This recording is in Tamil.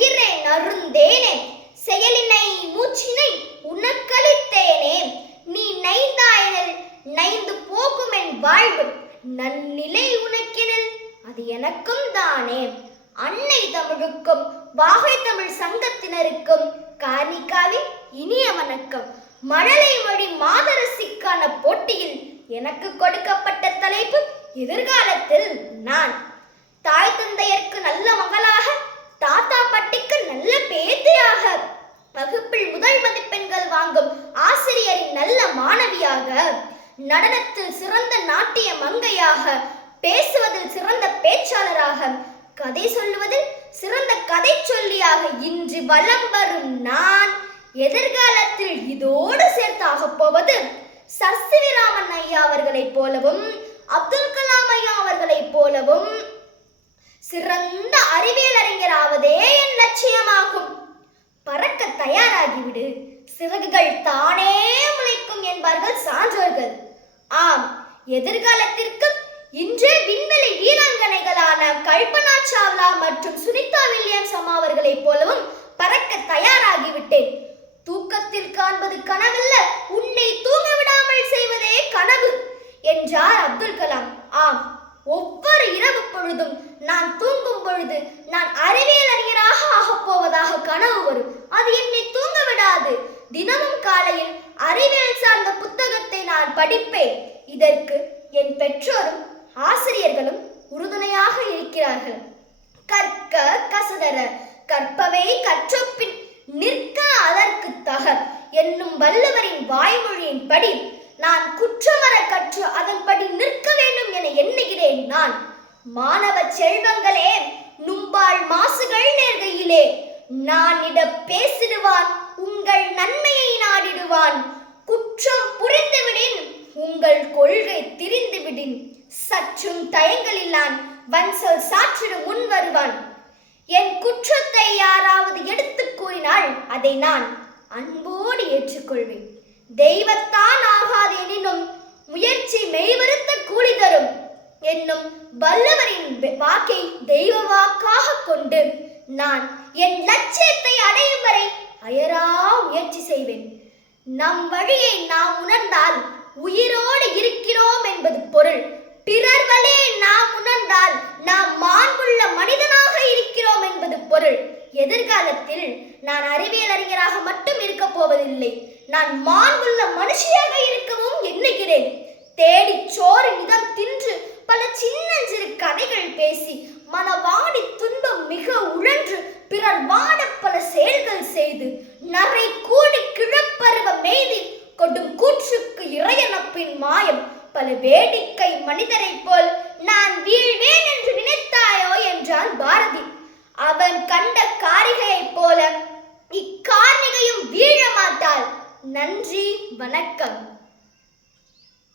உயிரே நருந்தேனே செயலினை மூச்சினை உனக்களித்தேனே. நீ நைந்தாயனில் நைந்து போகும் என் வாழ்வு நன்னிலை உனக்கெனில் அது எனக்கும் தானே. அன்னை தமிழுக்கும் வாகை தமிழ் சங்கத்தினருக்கும் கார்னிகாவின் இனிய வணக்கம். மழலை மொழி மாதரசிக்கான போட்டியில் எனக்கு கொடுக்கப்பட்ட தலைப்பு எதிர்காலத்தில் நான். தாய் தந்தையர்க்கு நல்ல மகளாக நடனத்தில் சிறந்த நாட்டிய மங்கையாக பேசுவதில் சிறந்த பேச்சாளராக கதை சொல்லுவதில் சிறந்த கதை சொல்லியாக இன்று வலம் வரும் நான் எதிர்காலத்தில் இதோடு சேர்த்தாக போவது சர்சிவிராமன் ஐயா அவர்களைப் போலவும் அப்துல் கலாம் ஐயா அவர்களைப் போலவும் சிறந்த அறிவியல் அறிஞராவதே என் லட்சியமாகும். பறக்க தயாராகிவிடு சிறகுகள் தானே முளைக்கும் என்பார்கள் சான்றோர்கள். ஆம் எதிர்காலத்திற்கு இன்றே விண்வெளி வீராங்கனைகளான கல்பனா சாவ்லா மற்றும் சுனிதா வில்லியம்ஸ் அம்மா அவர்களைப் போலவும் பறக்க தயாராகிவிட்டேன். தூக்கத்தில் காண்பது கனவல்ல உன்னை தூங்க விடாமல் செய்வதே கனவு என்றார் அப்துல் கலாம். ஆம் ஒவ்வொரு இரவு பொழுதும் நான் தூங்கும் பொழுது நான் அறிவியல் அறிஞராக ஆகப் போவதாக கனவு வரும். அது என்னை தூங்க விடாது தினமும் காலையில் அறிவியல் நான் படிப்பேன். இதற்கு என் பெற்றோரும் ஆசிரியர்களும் உறுதுணையாக இருக்கிறார்கள். கற்க கசதர கற்பவை கற்றபின் நிற்க அதற்கு தக என்னும் வல்லவரின் வாய்மொழியின் படி நான் குற்றமர கற்று அதன்படி நிற்க வேண்டும் என எண்ணுகிறேன் நான். மாணவ செல்வங்களே நும்பாள் மாசுகள் நேர்கையிலே நான் இட பேசிடுவான் உங்கள் நன்மையை நாடிடுவான். குற்றம் புரி கொள்கை திரிந்துவிடின். சற்றும் தயங்களில்லான் வன்சொல் சாற்றிட முன் வருவான் என் குற்றத்தை யாராவது எடுத்துக் கூறினால் அதை நான் அன்போடு ஏற்றுக்கொள்வேன். தெய்வத்தான் ஆகாது எனினும் முயற்சி மெய்வருத்த கூலி தரும். என்னும் வல்லவரின் வாக்கை தெய்வ வாக்காக கொண்டு நான் என் லட்சியத்தை அடையும் வரை அயரா முயற்சி செய்வேன். நம் வழியை நாம் உணர்ந்தால் உயிரோடு இருக்கிறோம் என்பது பொருள். பிறர் நாம் உணர்ந்தால் நாம் மாண்புள்ள மனிதனாக இருக்கிறோம் என்பது பொருள். எதிர்காலத்தில் நான் அறிவியல் அறிஞராக மட்டும் இருக்க போவதில்லை. நான் மாண்புள்ள மனுஷியாக இருக்கவும் எண்ணுகிறேன். தேடி சோறு நிதம் தின்று பல சின்னஞ்சிறு கதைகள் பேசி மனவாடி துன்பம் மிக உழன்று பிறர் வாட பல செயல்கள் செய்து நரை நான் வீழ்வேன் என்று நினைத்தாயோ என்றான் பாரதி. அவன் கண்ட காரிகையைப் போல இக்கார்ணிகையும் வீழ மாட்டாள். நன்றி வணக்கம்.